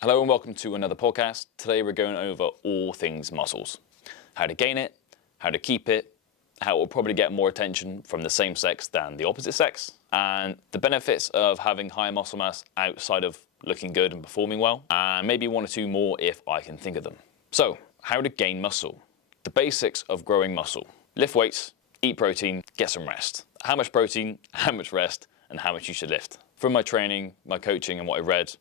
Hello and welcome to another podcast. Today we're going over all things muscles. How to gain it, how to keep it, how it will probably get more attention from the same sex than the opposite sex, and the benefits of having high muscle mass outside of looking good and performing well, and maybe one or two more if I can think of them. So, how to gain muscle. The basics of growing muscle. Lift weights, eat protein, get some rest. How much protein, how much rest, and how much you should lift. From my training, my coaching, and what I've read,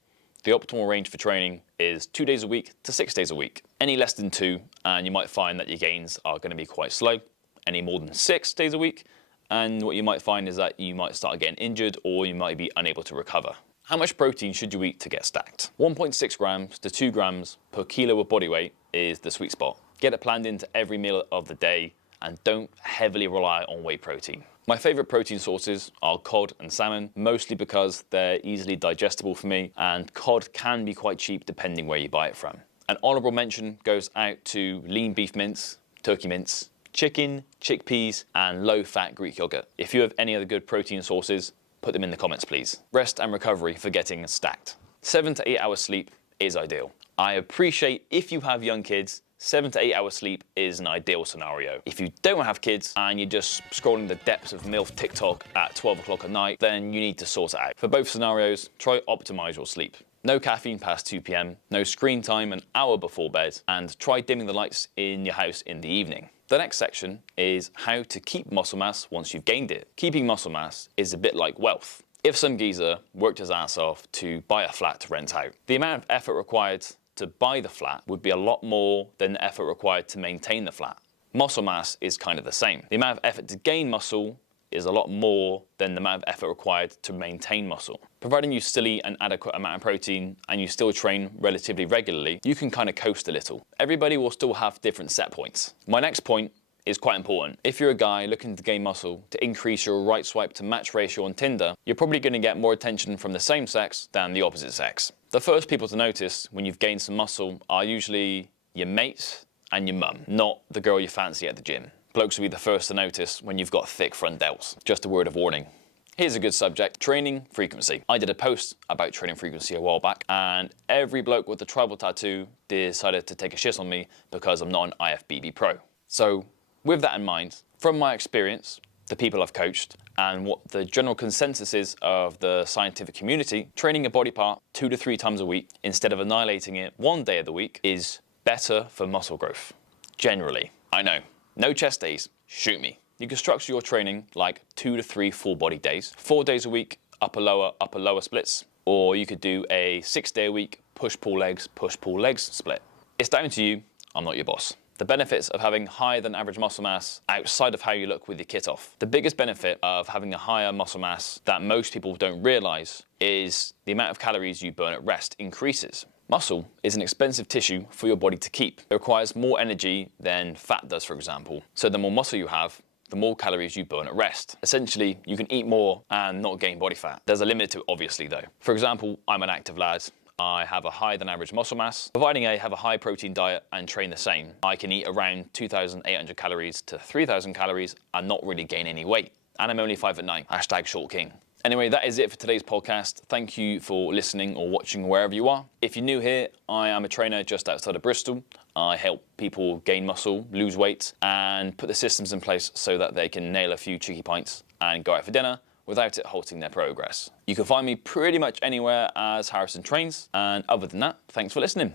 the optimal range for training is 2 days a week to 6 days a week. Any less than 2, and you might find that your gains are going to be quite slow. Any more than 6 days a week, and what you might find is that you might start getting injured or you might be unable to recover. How much protein should you eat to get stacked? 1.6 grams to 2 grams per kilo of body weight is the sweet spot. Get it planned into every meal of the day and don't heavily rely on whey protein. My favourite protein sources are cod and salmon, mostly because they're easily digestible for me, and cod can be quite cheap depending where you buy it from. An honourable mention goes out to lean beef mince, turkey mince, chicken, chickpeas, and low-fat Greek yogurt. If you have any other good protein sources, put them in the comments, please. Rest and recovery for getting stacked. 7 to 8 hours sleep is ideal. I appreciate if you have young kids, 7 to 8 hours sleep is an ideal scenario. If you don't have kids and you're just scrolling the depths of MILF TikTok at 12 o'clock at night, then you need to sort it out. For both scenarios, try optimize your sleep. No caffeine past 2 p.m, no screen time an hour before bed, and try dimming the lights in your house in the evening. The next section is how to keep muscle mass once you've gained it. Keeping muscle mass is a bit like wealth. If some geezer worked his ass off to buy a flat to rent out, the amount of effort required to buy the flat would be a lot more than the effort required to maintain the flat. Muscle mass is kind of the same. The amount of effort to gain muscle is a lot more than the amount of effort required to maintain muscle. Providing you still eat an adequate amount of protein and you still train relatively regularly, you can kind of coast a little. Everybody will still have different set points. My next point is quite important. If you're a guy looking to gain muscle to increase your right swipe to match ratio on Tinder, you're probably going to get more attention from the same sex than the opposite sex. The first people to notice when you've gained some muscle are usually your mates and your mum, not the girl you fancy at the gym. Blokes will be the first to notice when you've got thick front delts. Just a word of warning. Here's a good subject, training frequency. I did a post about training frequency a while back, and every bloke with a tribal tattoo decided to take a shit on me because I'm not an IFBB pro. So with that in mind, from my experience, the people I've coached, and what the general consensus is of the scientific community, training a body part 2 to 3 times a week instead of annihilating it 1 day of the week is better for muscle growth. Generally. I know. No chest days. Shoot me. You can structure your training like 2 to 3 full body days, 4 days a week, upper lower splits, or you could do a 6 day a week push pull legs split. It's down to you. I'm not your boss. The benefits of having higher than average muscle mass outside of how you look with your kit off. The biggest benefit of having a higher muscle mass that most people don't realize is the amount of calories you burn at rest increases. Muscle is an expensive tissue for your body to keep. It requires more energy than fat does, for example. So the more muscle you have, the more calories you burn at rest. Essentially, you can eat more and not gain body fat. There's a limit to it, obviously, though. For example, I'm an active lad. I have a higher than average muscle mass. Providing I have a high protein diet and train the same, I can eat around 2,800 calories to 3,000 calories and not really gain any weight. And I'm only 5'9", hashtag short king. Anyway, that is it for today's podcast. Thank you for listening or watching wherever you are. If you're new here, I am a trainer just outside of Bristol. I help people gain muscle, lose weight, and put the systems in place so that they can nail a few cheeky pints and go out for dinner without it halting their progress. You can find me pretty much anywhere as Harrison Trains, and other than that, thanks for listening.